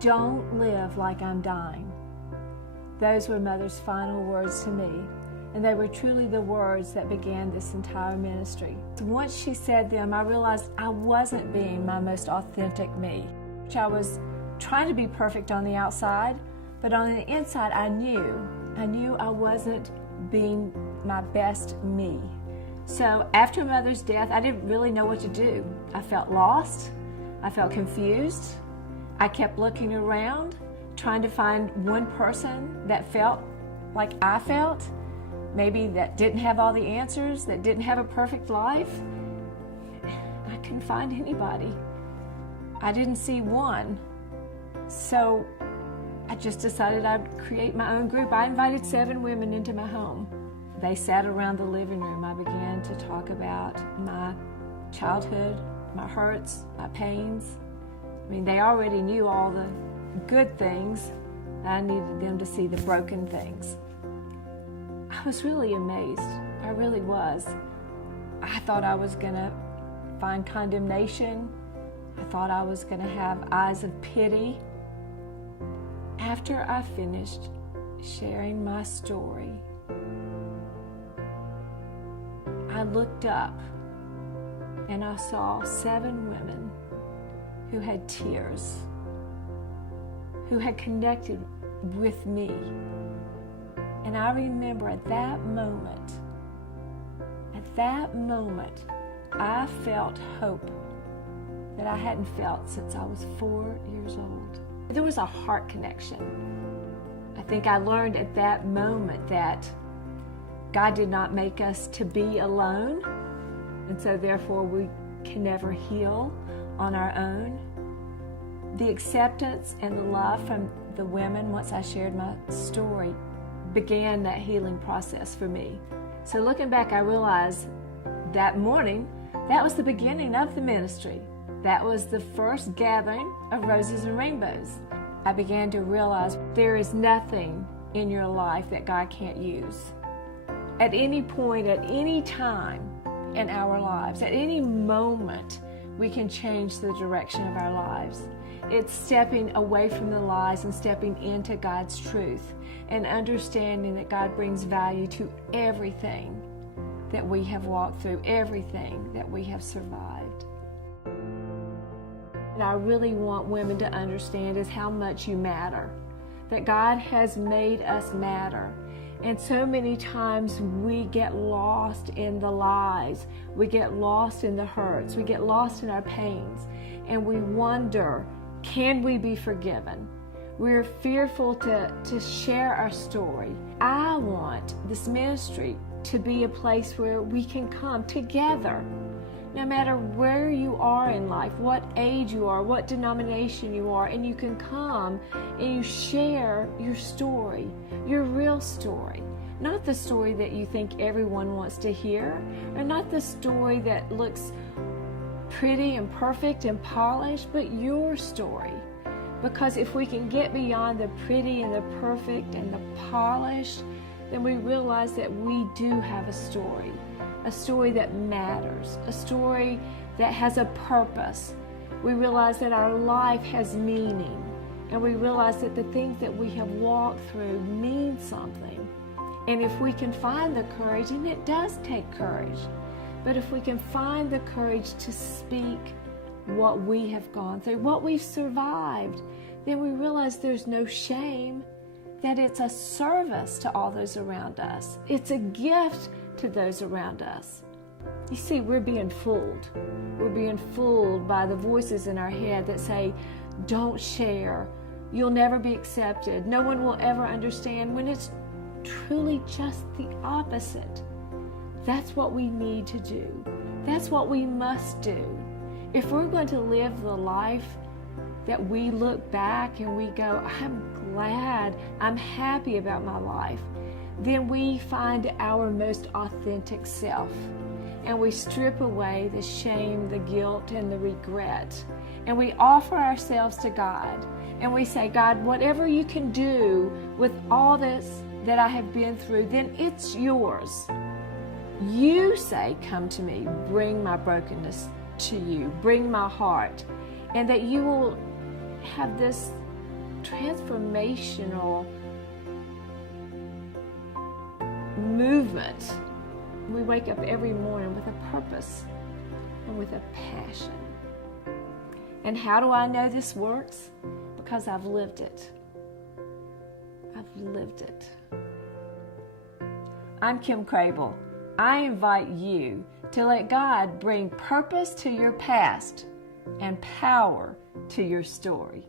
"Don't live like I'm dying." Those were Mother's final words to me, and they were truly the words that began this entire ministry. Once she said them, I realized I wasn't being my most authentic me. I was trying to be perfect on the outside, but on the inside I knew I wasn't being my best me. So after Mother's death, I didn't really know what to do. I felt lost. I felt confused. I kept looking around, trying to find one person that felt like I felt, maybe that didn't have all the answers, that didn't have a perfect life. I couldn't find anybody. I didn't see one. So I just decided I'd create my own group. I invited 7 women into my home. They sat around the living room. I began to talk about my childhood, my hurts, my pains. I mean, they already knew all the good things. I needed them to see the broken things. I was really amazed. I really was. I thought I was going to find condemnation. I thought I was going to have eyes of pity. After I finished sharing my story, I looked up and I saw 7 women who had tears, who had connected with me. And I remember at that moment, I felt hope that I hadn't felt since I was 4 years old. There was a heart connection. I think I learned at that moment that God did not make us to be alone, and so therefore we can never heal on our own. The acceptance and the love from the women, once I shared my story, began that healing process for me. So looking back, I realized that morning, that was the beginning of the ministry. That was the first gathering of Roses and Rainbows. I began to realize there is nothing in your life that God can't use. At any point, at any time in our lives, at any moment, we can change the direction of our lives. It's stepping away from the lies and stepping into God's truth and understanding that God brings value to everything that we have walked through, everything that we have survived. What I really want women to understand is how much you matter, that God has made us matter. And so many times we get lost in the lies, we get lost in the hurts, we get lost in our pains, and we wonder, can we be forgiven? We're fearful to share our story. I want this ministry to be a place where we can come together, no matter where you are in life, what age you are, what denomination you are, and you can come and you share your story, your real story. Not the story that you think everyone wants to hear, or not the story that looks pretty and perfect and polished, but your story. Because if we can get beyond the pretty and the perfect and the polished, then we realize that we do have a story that matters, a story that has a purpose. We realize that our life has meaning, and we realize that the things that we have walked through mean something. And if we can find the courage, and it does take courage, but if we can find the courage to speak what we have gone through, what we've survived, then we realize there's no shame, that it's a service to all those around us. It's a gift to those around us. You see, we're being fooled. We're being fooled by the voices in our head that say, don't share, you'll never be accepted, no one will ever understand, when it's truly just the opposite. That's what we need to do. That's what we must do. If we're going to live the life that we look back and we go, I'm glad, I'm happy about my life, then we find our most authentic self. And we strip away the shame, the guilt, and the regret. And we offer ourselves to God. And we say, God, whatever you can do with all this that I have been through, then it's yours. You say, come to me, bring my brokenness to you, bring my heart, and that you will have this transformational movement. We wake up every morning with a purpose and with a passion. And how do I know this works? Because I've lived it. I've lived it. I'm Kim Crable. I invite you to let God bring purpose to your past and power to your story.